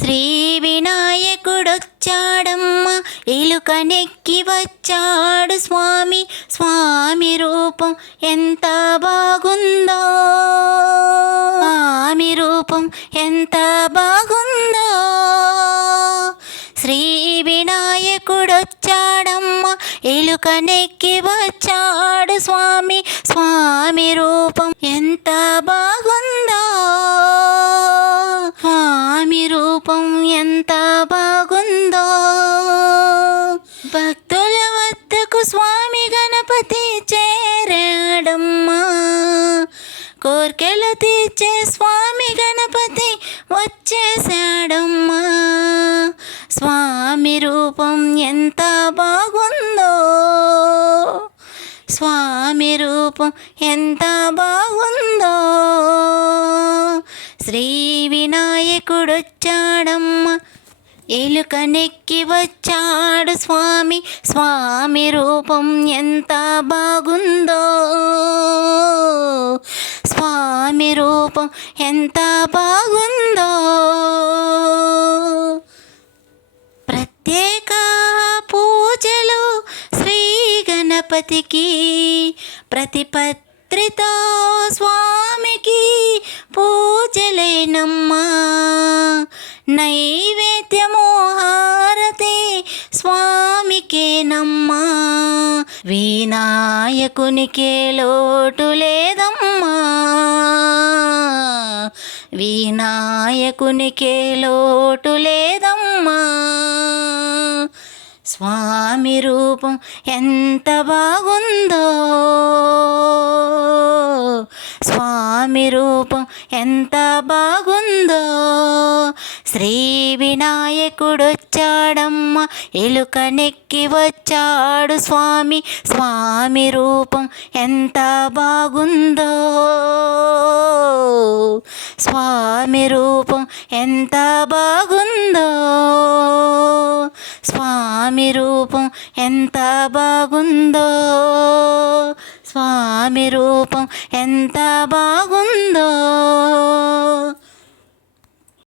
శ్రీ వినాయకుడొచ్చాడమ్మ ఎలుకనెక్కి వచ్చాడు స్వామి. స్వామి రూపం ఎంత బాగుందో. స్వామి రూపం ఎంత బాగుందో. శ్రీ వినాయకుడొచ్చాడమ్మ ఎలుకనెక్కి వచ్చాడు స్వామి. స్వామి రూపం ఎంత బాగు కోర్కెలు తీర్చే స్వామి గణపతి వచ్చేసాడమ్మా స్వామి రూపం ఎంత బాగుందో. స్వామి రూపం ఎంత బాగుందో. శ్రీ వినాయకుడొచ్చాడమ్మ. ఎలుకనెక్కి వచ్చాడు స్వామి. స్వామి రూపం ఎంత బాగుందో. రూపం ఎంత బాగుందో. ప్రత్యేక పూజలు శ్రీ గణపతికి ప్రతిపత్రితో స్వామికి పూజలేనమ్మా. నైవేద్యము హారతి స్వామికేనమ్మా. వినాయకునికే లోటు లేదమ్మా. వినాయకునికే లోటు లేదమ్మా. స్వామి రూపం ఎంత బాగుందో. స్వామి రూపం ఎంత బాగుందో. శ్రీ వినాయకుడొచ్చాడమ్మ ఎలుకనెక్కి వచ్చాడు స్వామి. స్వామి రూపం ఎంత బాగుందో. స్వామి రూపం ఎంత బాగుందో. స్వామి రూపం ఎంత బాగుందో. స్వామి రూపం ఎంత బాగుందో.